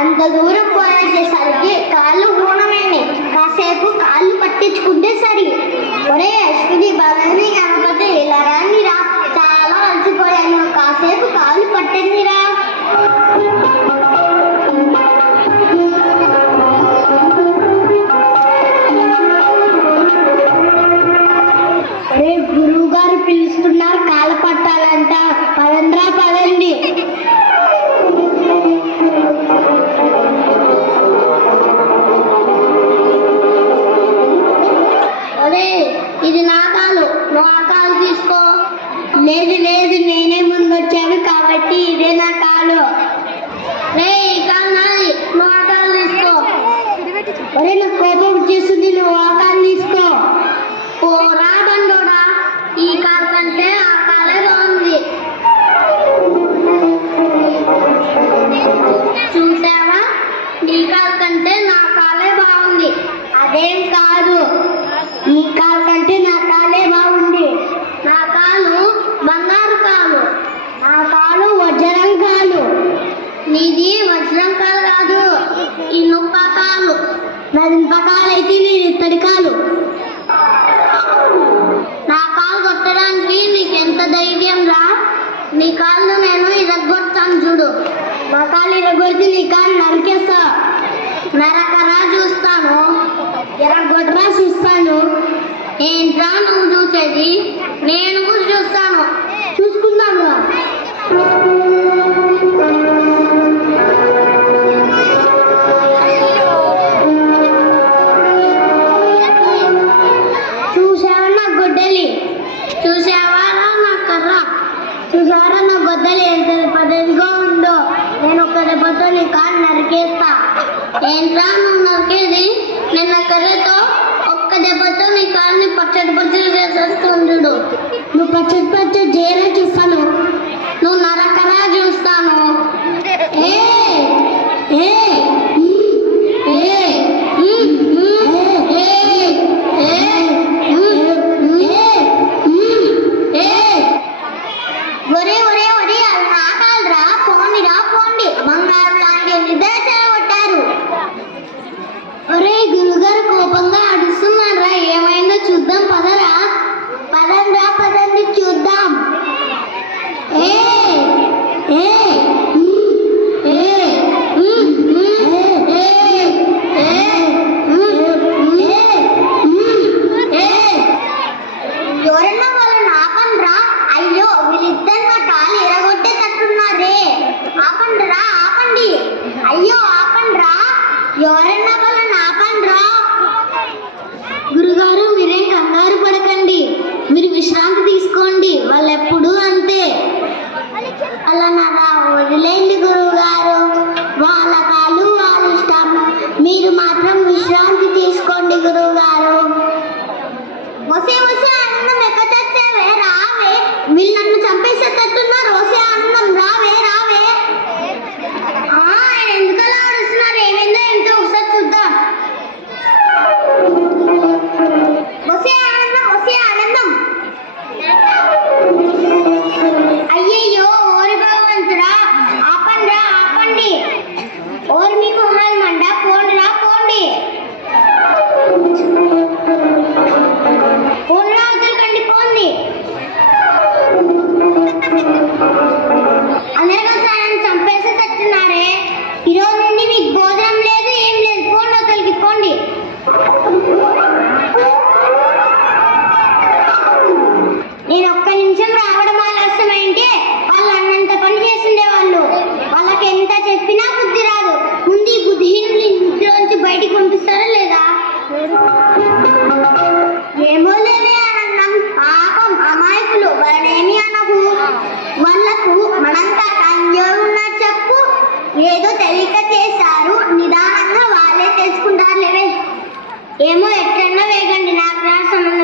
అంత దూరం పోయేసరికి కాళ్ళు ఊనమైనాయి. కాసేపు కాళ్ళు పట్టించుకుంటే సరి. ఒరే అశ్విని భరణి గణపతి ఇలా రానిరా, చాలా అలసిపోయాను, కాసేపు కాళ్ళు పట్టండిరా. గురువు గారు పిలుస్తున్నారు, కాళ్ళు పట్టాలంట, పదండ్రా పదండి. ఇది నా కాలు, నువ్వు ఆ కాలు తీసుకో. లేదు లేదు, నేనే ముందు వచ్చాను కాబట్టి ఇదే నా కాలు. ఈ కాలు నాది, నువ్వు ఆ కాలు తీసుకో. ఒరే నాకు కోపం వచ్చేస్తుంది, నువ్వు ఆ కాలు తీసుకో. ఓ రా బండోడా, ఈ కాలు కంటే ఆ కాలే బాగుంది. చూసావా, నీ కాలు కంటే నా కాలే బాగుంది. అదేం కాదు, నీ కాలు కంటే నా కాలే బాగుంది. నా కాలు బంగారు కాలు, నా కాలు వజ్రం కాలు. నీది వజ్రం కాలు కాదు, ఇనుప కాలు. నాది ఇనుప కాలు అయితే నీది ఇత్తడి కాలు. నా కాలు కొట్టడానికి నీకెంత ధైర్యం రా? నీ కాళ్ళు నేను ఇరగొడతాను చూడు. నా కాలు ఇరగొడితే నీ కాలు నరికేస్తా. నరకరా చూస్తాను, ఎరగొట్టరా చూస్తాను. ఏంట్రా నువ్వు చూసేది? నేను కూడా చూస్తాను, చూసుకుందాము. చూసావా నా గొడ్డలి, చూసావా నా కర్ర, చూసారా నా గొడ్డలి ఎంత పద్ధతిగా ఉందో. నేను ఒక్క దెబ్బతో నీ కాలు నరికేస్తా. ఏంట్రా నువ్వు నరికేది? నిన్న కర్రతో ఒక్క దెబ్బతో నీ కాళ్ళని పచ్చడి పచ్చడి చేసేస్తుండు. నువ్వు పచ్చడి పచ్చడి చేయరా చూస్తాను, నువ్వు నరకరా చూస్తాను. ఒరే ఒరే ఒరే, అది నా కాదురా, పోండిరా పోండి. బంగారు లాంటి నిద్ర చేయగొట్టారు. ఒరే గురుగారు కోపంగా అడుస్తున్నారా, ఏమైందో చూద్దాం పదరా. పదండ్రా పదండి చూద్దాం. ఎవరన్నా వాళ్ళని ఆపండ్రా. అయ్యో వీళ్ళిద్దరు నా కాలు ఎరగొట్టేటట్టున్నారే. ఆపండ్రా ఆపండి, అయ్యో ఆపండ్రా, ఎవరన్నా వాళ్ళని ఆపండ్రా. గురుగారు మీరేం కంగారు పడకండి, మీరు విశ్రాంతి తీసుకోండి, వాళ్ళు ఎప్పుడు అంతే. అలా నా వదిలేండి గురువు గారు, వాళ్ళ కాలు వాళ్ళ ఇష్టం, మీరు మాత్రం విశ్రాంతి తీసుకోండి గురువు గారు. వసే వసే ఆనందం ఎక్క చచ్చేవే, రావే, వీళ్ళు నన్ను చంపేసేటట్టున్నారు. వసే ఆనందం రావే రావే. ఆయన ఎందుకలా ఆడుస్తున్నారు, ఏమైందో ఏంటో ఒకసారి చూద్దాం. వసే ఆనందం, వసే ఆనందం. అయ్యయ్యో ఓరి భగవంతుడా, ఆపండ్రా ఆపండి. ఓరి మీ మొహాలు మండ, పోండిరా పోండి. పోండిరా వదలకండి, పోండి. అందరికీ సాయం చంపేసి తెచ్చున్నారే. ఈరోజు నుండి మీకు భోజనం లేదు, ఏం లేదు, పోండి వదలకి పోండి. నేను ఒక్క నిమిషం రావడం ఆలస్యమైంటే వాళ్ళు అన్నంత పని చేసిండేవాళ్ళు. వాళ్ళకి ఎంత చెప్పినా బుద్ధి రాదు. ముందు ఈ బుద్ధిహీనులు ఇంట్లోంచి బయటికి పంపిస్తారా లేదా? ఏమో లేదే ఆనందం, పాపం అమాయకులు, వాళ్ళనేమి అనకు. వాళ్ళకు మనంతా ఉన్నా చెప్పు, ఏదో తెలియక చేశారు, నిదానంగా వాళ్ళే తెలుసుకుంటారు లేవే. ఏమో ఎట్లన్నా వేగండి, నాకు సంబంధం